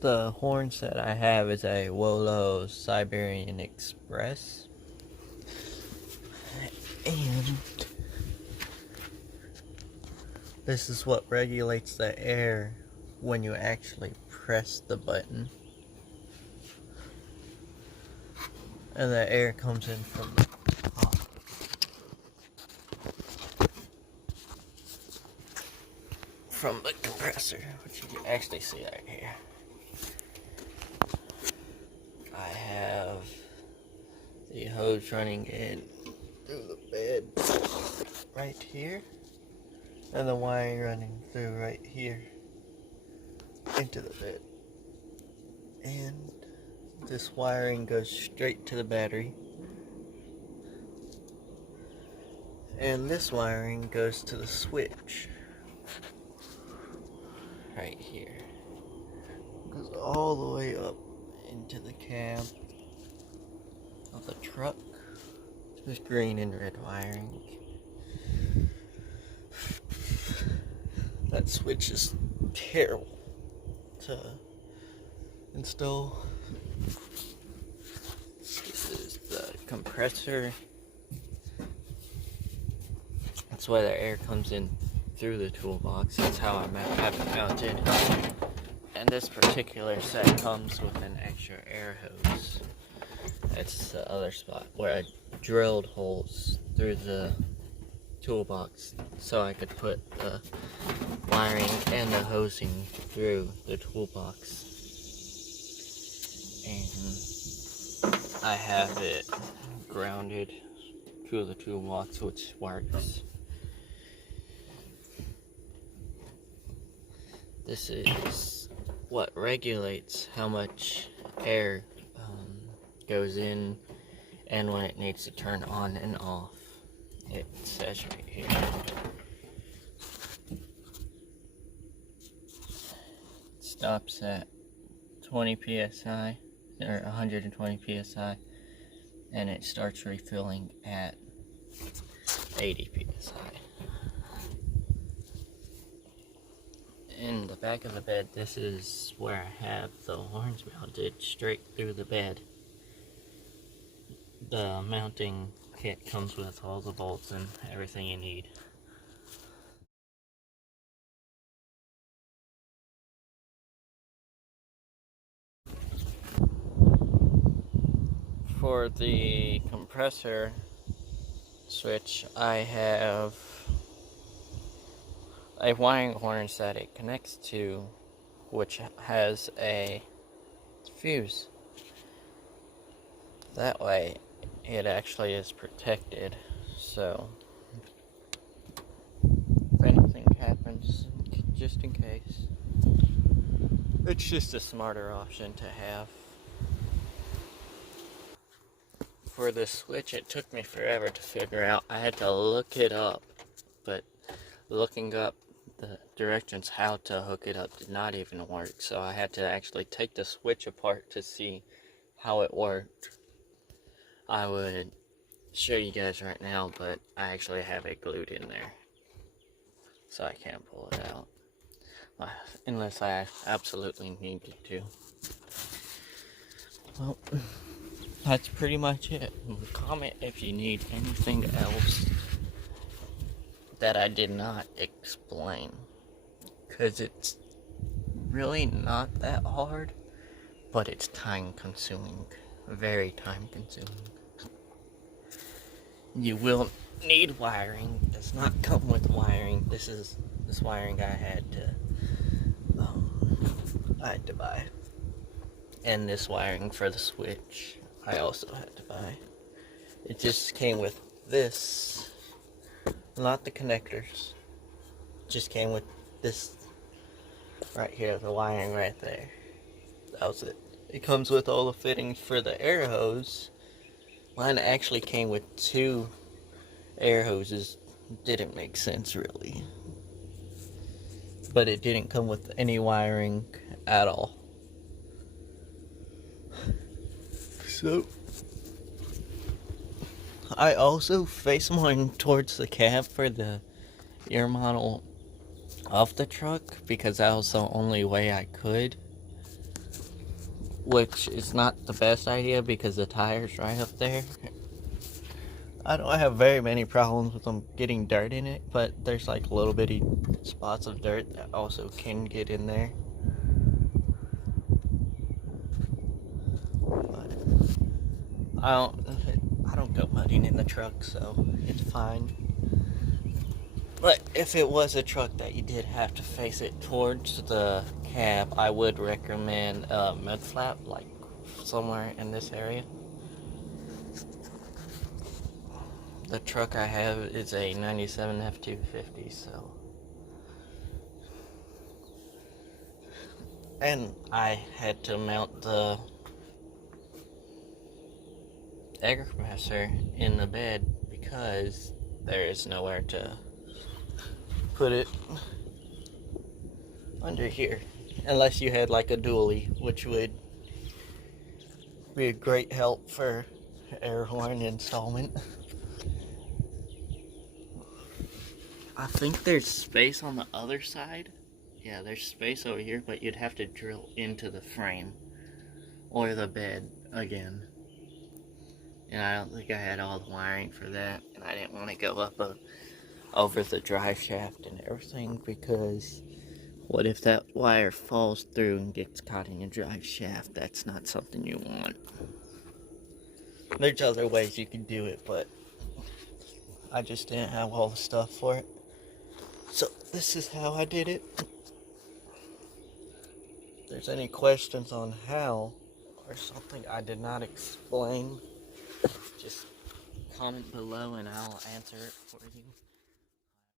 The horn set I have is a Wolo Siberian Express. And this is what regulates the air when you actually press the button. And the air comes in from the top. From the compressor, which you can actually see right here. I have the hose running in through the bed right here, and the wiring running through right here into the bed. And this wiring goes straight to the battery. And this wiring goes to the switch right here. Goes all the way up into the cab of the truck. There's green and red wiring. That switch is terrible to install. This is the compressor. That's why the air comes in through the toolbox. That's how I have it mounted. And this particular set comes with an extra air hose. That's the other spot where I drilled holes through the toolbox so I could put the wiring and the hosing through the toolbox. And I have it grounded to the toolbox, which works. This is what regulates how much air goes in and when it needs to turn on and off. It says right here. It stops at 20 psi or 120 psi, and it starts refilling at 80 psi. In the back of the bed, this is where I have the horns mounted straight through the bed. The mounting kit comes with all the bolts and everything you need. For the compressor switch, I have a wiring harness that it connects to, which has a fuse. That way it actually is protected, so if anything happens, just in case, it's just a smarter option to have. For the switch, it took me forever to figure out. I had to look it up, but looking up the directions how to hook it up did not even work, so I had to actually take the switch apart to see how it worked. I would show you guys right now, but I actually have it glued in there, so I can't pull it out unless I absolutely needed to. Well, that's pretty much it. Comment if you need anything else that I did not explain, because it's really not that hard, but it's time consuming, very time consuming. You will need wiring. It does not come with wiring. This wiring I had to buy, and this wiring for the switch I also had to buy. It just came with this. Not the connectors. Just came with this right here, the wiring right there. That was it. It comes with all the fittings for the air hose. Mine actually came with 2 air hoses. Didn't make sense really. But it didn't come with any wiring at all. So I also face mine towards the cab for the ear model of the truck, because that was the only way I could. which is not the best idea because the tire's right up there. I don't have very many problems with them getting dirt in it, but there's like little bitty spots of dirt that also can get in there. But I don't go mudding in the truck, so it's fine. But if it was a truck that you did have to face it towards the cab, I would recommend a mud flap, like somewhere in this area. The truck I have is a 97 F250, so. And I had to mount the air compressor in the bed because there is nowhere to put it under here. Unless you had like a dually, which would be a great help for air horn installment. I think there's space on the other side. Yeah, there's space over here, but you'd have to drill into the frame or the bed again. And I don't think I had all the wiring for that, and I didn't want to go up over the drive shaft and everything, because what if that wire falls through and gets caught in your drive shaft? That's not something you want. There's other ways you can do it, but I just didn't have all the stuff for it. So this is how I did it. If there's any questions on how or something I did not explain, just comment below and I'll answer it for you.